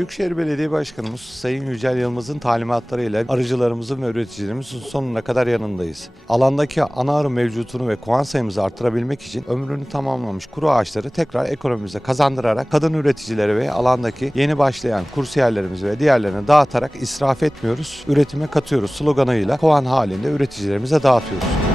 Büyükşehir Belediye Başkanımız Sayın Yücel Yılmaz'ın talimatlarıyla arıcılarımızın ve üreticilerimizin sonuna kadar yanındayız. Alandaki ana arı mevcutunu ve kovan sayımızı artırabilmek için ömrünü tamamlamış kuru ağaçları tekrar ekonomimize kazandırarak kadın üreticilere ve alandaki yeni başlayan kursiyerlerimizi ve diğerlerine dağıtarak israf etmiyoruz, üretime katıyoruz sloganıyla kovan halinde üreticilerimize dağıtıyoruz.